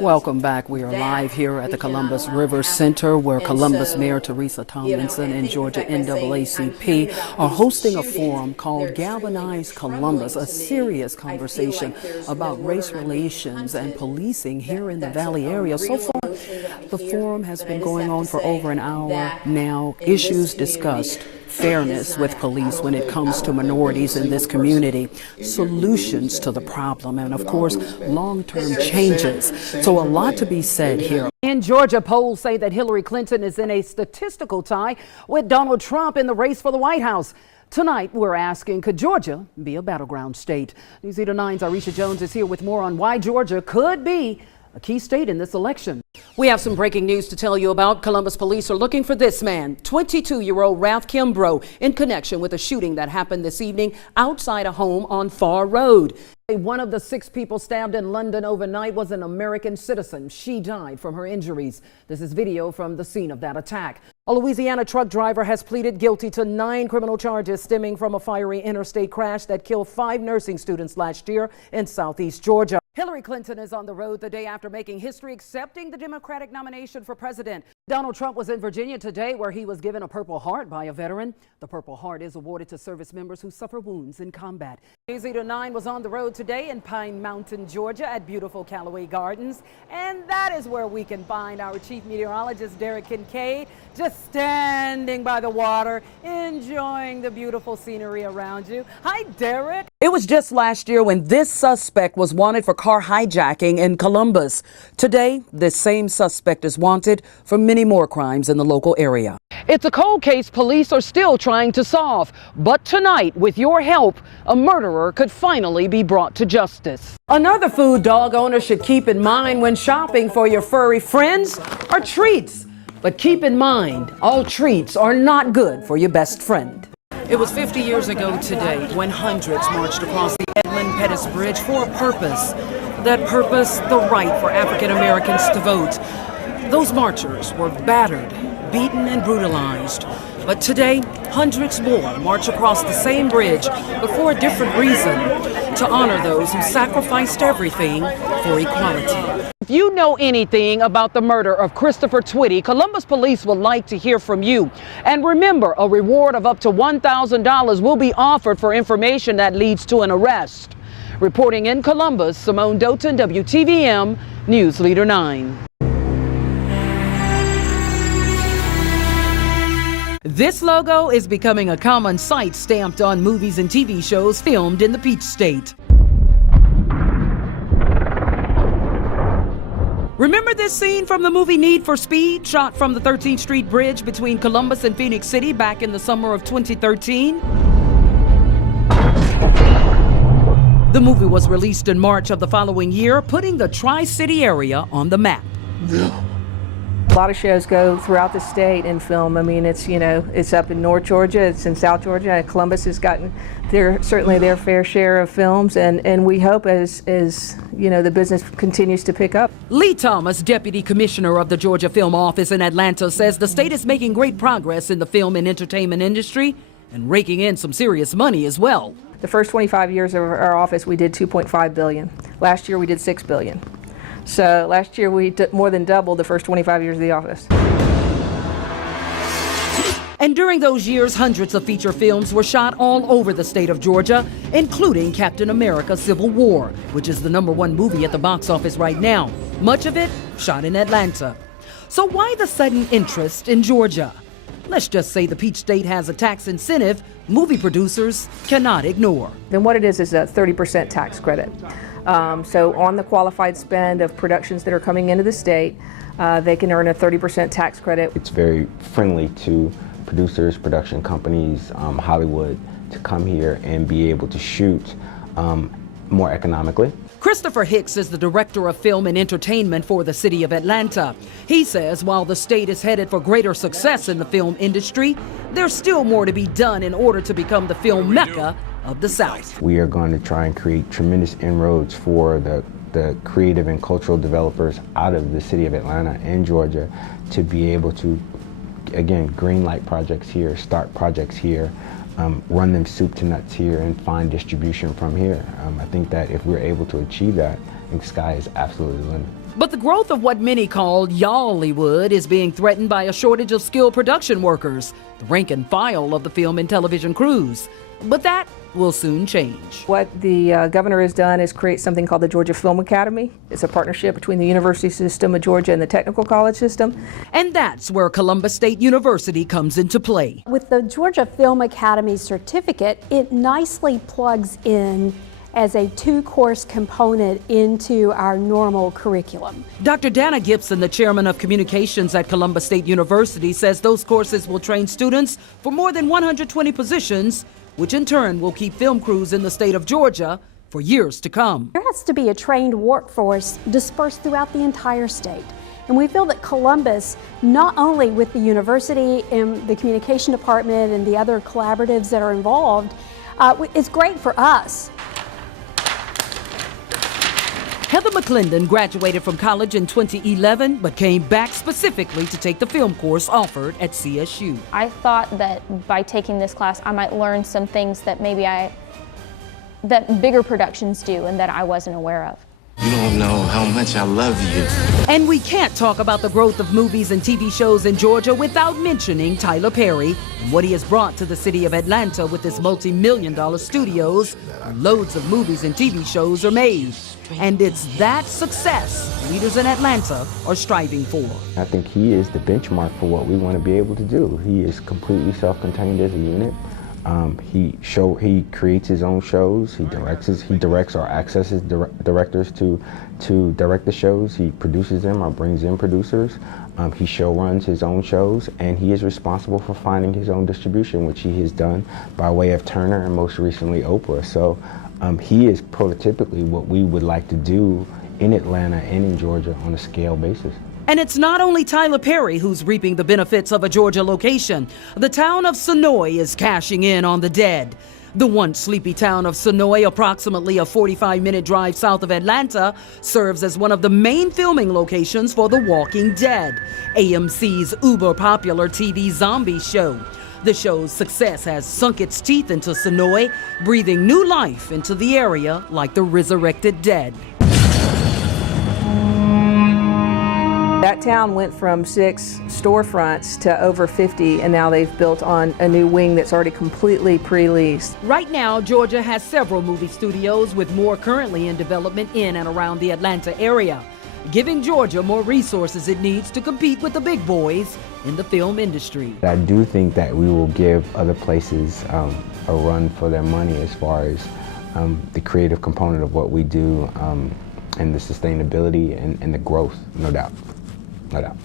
Welcome back. We are live here at the Columbus River Center, where Columbus Mayor Teresa Tomlinson and Georgia NAACP are hosting a forum called Galvanize Columbus, a serious conversation about race relations and policing here in the Valley area. So far, the forum has been going on for over an hour now. Issues discussed: fairness with police when it comes to minorities in this community, solutions to the problem, and of course, long-term changes. So a lot to be said here. In Georgia, polls say that Hillary Clinton is in a statistical tie with Donald Trump in the race for the White House. Tonight, we're asking, could Georgia be a battleground state? News Leader 9's Arisha Jones is here with more on why Georgia could be a key state in this election. We have some breaking news to tell you about. Columbus police are looking for this man, 22-year-old Ralph Kimbrough, in connection with a shooting that happened this evening outside a home on Farr Road. One of the 6 people stabbed in London overnight was an American citizen. She died from her injuries. This is video from the scene of that attack. A Louisiana truck driver has pleaded guilty to 9 criminal charges stemming from a fiery interstate crash that killed 5 nursing students last year in southeast Georgia. Hillary Clinton is on the road the day after making history accepting the Democratic nomination for president. Donald Trump was in Virginia today, where he was given a Purple Heart by a veteran. The Purple Heart is awarded to service members who suffer wounds in combat. News Leader 9 was on the road today in Pine Mountain, Georgia, at beautiful Callaway Gardens. And that is where we can find our chief meteorologist, Derek Kincaid, just standing by the water, enjoying the beautiful scenery around you. Hi, Derek. It was just last year when this suspect was wanted for car hijacking in Columbus. Today, this same suspect is wanted for many more crimes in the local area. It's a cold case police are still trying to solve. But tonight, with your help, a murderer could finally be brought to justice. Another food dog owner should keep in mind when shopping for your furry friends are treats. But keep in mind, all treats are not good for your best friend. It was 50 years ago today when hundreds marched across the Edmund Pettus Bridge for a purpose. That purpose, the right for African Americans to vote. Those marchers were battered, beaten, and brutalized. But today, hundreds more march across the same bridge, but for a different reason: to honor those who sacrificed everything for equality. If you know anything about the murder of Christopher Twitty, Columbus police would like to hear from you. And remember, a reward of up to $1,000 will be offered for information that leads to an arrest. Reporting in Columbus, Simone Doughton, WTVM News Leader 9. This logo is becoming a common sight stamped on movies and TV shows filmed in the Peach State. Remember this scene from the movie Need for Speed, shot from the 13th Street Bridge between Columbus and Phoenix City back in the summer of 2013? The movie was released in March of the following year, putting the Tri-City area on the map. A lot of shows go throughout the state and film. I mean, it's up in North Georgia, it's in South Georgia. Columbus has gotten certainly their fair share of films, and we hope as the business continues to pick up. Lee Thomas, Deputy Commissioner of the Georgia Film Office in Atlanta, says the state is making great progress in the film and entertainment industry and raking in some serious money as well. The first 25 years of our office, we did $2.5 billion. Last year, we did $6 billion. So last year we more than doubled the first 25 years of the office. And during those years, hundreds of feature films were shot all over the state of Georgia, including Captain America: Civil War, which is the #1 movie at the box office right now. Much of it shot in Atlanta. So why the sudden interest in Georgia? Let's just say the Peach State has a tax incentive movie producers cannot ignore. Then what it is a 30% tax credit. So on the qualified spend of productions that are coming into the state, they can earn a 30% tax credit. It's very friendly to producers, production companies, Hollywood, to come here and be able to shoot more economically. Christopher Hicks is the Director of Film and Entertainment for the City of Atlanta. He says while the state is headed for greater success in the film industry, there's still more to be done in order to become the film mecca of the South. We are going to try and create tremendous inroads for the creative and cultural developers out of the City of Atlanta and Georgia to be able to, again, green light projects here, start projects here, run them soup to nuts here, and find distribution from here. I think that if we're able to achieve that, I think the sky is absolutely the limit. But the growth of what many call Y'allywood is being threatened by a shortage of skilled production workers, the rank and file of the film and television crews. But that will soon change. What the governor has done is create something called the Georgia Film Academy. It's a partnership between the university system of Georgia and the technical college system. And that's where Columbus State University comes into play. With the Georgia Film Academy certificate, it nicely plugs in as a two-course component into our normal curriculum. Dr. Dana Gibson, the chairman of communications at Columbus State University, says those courses will train students for more than 120 positions, which in turn will keep film crews in the state of Georgia for years to come. There has to be a trained workforce dispersed throughout the entire state. And we feel that Columbus, not only with the university and the communication department and the other collaboratives that are involved, is great for us. Heather McClendon graduated from college in 2011, but came back specifically to take the film course offered at CSU. I thought that by taking this class, I might learn some things that that bigger productions do and that I wasn't aware of. You don't know how much I love you. And we can't talk about the growth of movies and TV shows in Georgia without mentioning Tyler Perry and what he has brought to the city of Atlanta with his multi-million-dollar studios, where loads of movies and TV shows are made. And it's that success leaders in Atlanta are striving for. I think he is the benchmark for what we want to be able to do. He is completely self-contained as a unit. He creates his own shows. He directs or accesses directors to direct the shows. He produces them or brings in producers. He show runs his own shows, and he is responsible for finding his own distribution, which he has done by way of Turner and most recently Oprah. So he is prototypically what we would like to do in Atlanta and in Georgia on a scale basis. And it's not only Tyler Perry who's reaping the benefits of a Georgia location. The town of Sonoy is cashing in on the dead. The once sleepy town of Sonoy, approximately a 45-minute drive south of Atlanta, serves as one of the main filming locations for The Walking Dead, AMC's uber-popular TV zombie show. The show's success has sunk its teeth into Sonoy, breathing new life into the area like the resurrected dead. That town went from 6 storefronts to over 50, and now they've built on a new wing that's already completely pre-leased. Right now, Georgia has several movie studios, with more currently in development in and around the Atlanta area, giving Georgia more resources it needs to compete with the big boys in the film industry. I do think that we will give other places a run for their money as far as the creative component of what we do and the sustainability and the growth, no doubt. No doubt.